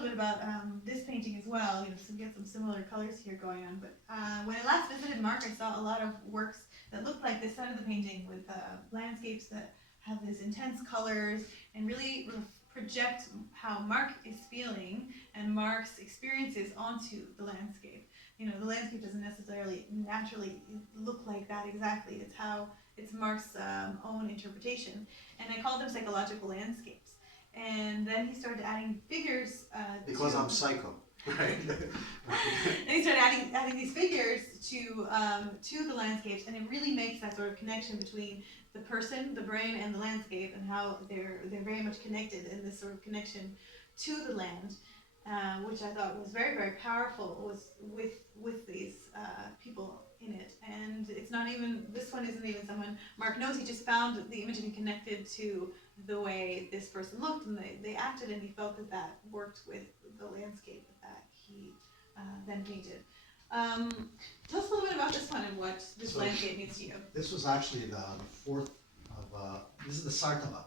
little bit about this painting as well. You know, so we get some similar colors here going on. But when I last visited Marc, I saw a lot of works that looked like this side of the painting with landscapes that have this intense colors and really project how Marc is feeling and Marc's experiences onto the landscape. You know, the landscape doesn't necessarily naturally look like that exactly. It's Marc's own interpretation. And I call them psychological landscapes. And then he started adding figures. Because I'm psycho, right? And he started adding these figures to the landscapes, and it really makes that sort of connection between the person, the brain, and the landscape, and how they're very much connected in this sort of connection to the land, which I thought was very, very powerful. Was with these people in it, and it's not even, this one isn't even someone Marc knows. He just found the image and he connected to the way this person looked, and they acted, and he felt that worked with the landscape that he then painted. Tell us a little bit about this one and what this landscape means to you. This was actually the fourth of, this is the Sartaba.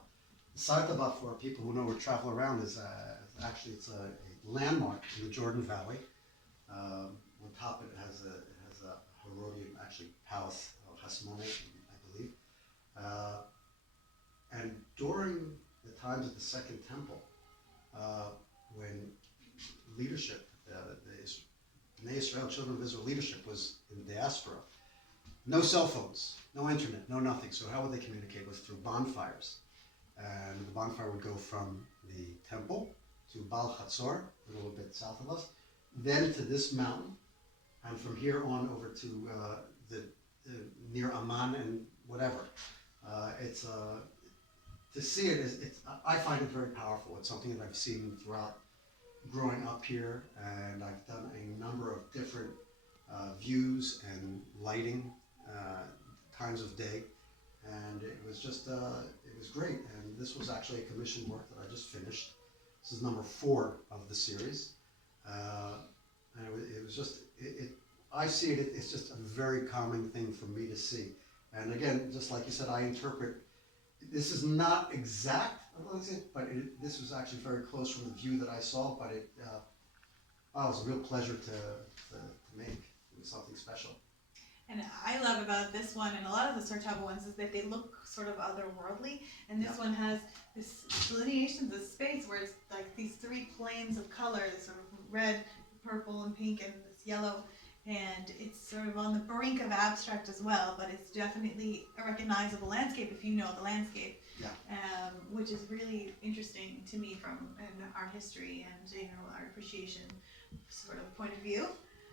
The Sartaba, for people who know or travel around, is actually, it's a landmark in the Jordan Valley. On top it has a Herodian, actually, palace of Hasmone, I believe. And during the times of the Second Temple, when leadership, the Israel, children of Israel leadership was in diaspora, no cell phones, no internet, no nothing. So how would they communicate? It was through bonfires. And the bonfire would go from the temple to Baal Chatzor, a little bit south of us, then to this mountain, and from here on over to near Amman and whatever. To see it, I find it very powerful. It's something that I've seen throughout growing up here, and I've done a number of different views and lighting times of day, and it was just, it was great. And this was actually a commissioned work that I just finished. This is number 4 of the series, and it was just, I see it, it's just a very calming thing for me to see. And again, just like you said, I interpret, this is not exact, but this was actually very close from the view that I saw, but it was a real pleasure to make. It was something special. And I love about this one and a lot of the Sartaba ones is that they look sort of otherworldly, and this one has this delineation, this space where it's like these 3 planes of color, sort of red, purple, and pink, and this yellow, and it's sort of on the brink of abstract as well, but it's definitely a recognizable landscape if you know the landscape, which is really interesting to me from our history and our appreciation sort of point of view.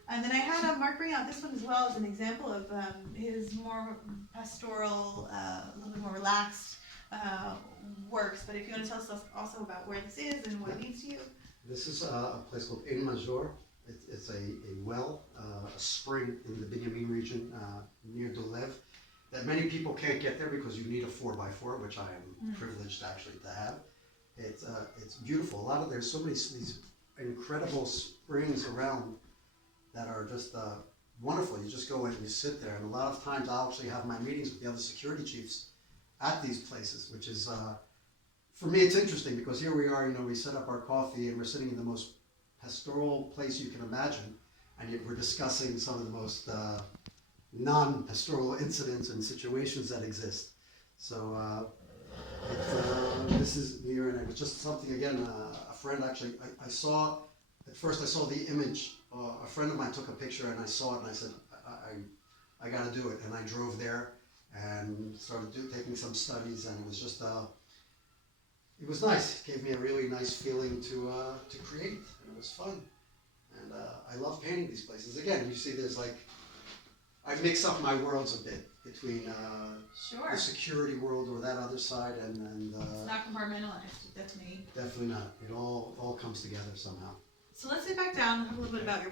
And then I had Marc bring out this one as well as an example of his more pastoral, a little bit more relaxed works. But if you want to tell us also about where this is and what it means to you. This is a place called Ein Major. It's a well, a spring in the Binyamin region near Dolev that many people can't get there because you need a 4x4, which I am privileged actually to have. It's beautiful. There's so many these incredible springs around that are just wonderful. You just go in and you sit there, and a lot of times I'll actually have my meetings with the other security chiefs at these places, which is, for me, it's interesting because here we are, we set up our coffee and we're sitting in the most pastoral place you can imagine, and yet we're discussing some of the most non-pastoral incidents and situations that exist. So this is near, and it was just something, again, a friend actually, at first I saw the image, a friend of mine took a picture and I saw it and I said, I got to do it. And I drove there and started taking some studies, and it was just, it was nice. It gave me a really nice feeling to create, and it was fun. And I love painting these places. Again, you see there's I mix up my worlds a bit between the security world or that other side and it's not compartmentalized, definitely. Definitely not. It all comes together somehow. So let's get back down and talk a little bit about your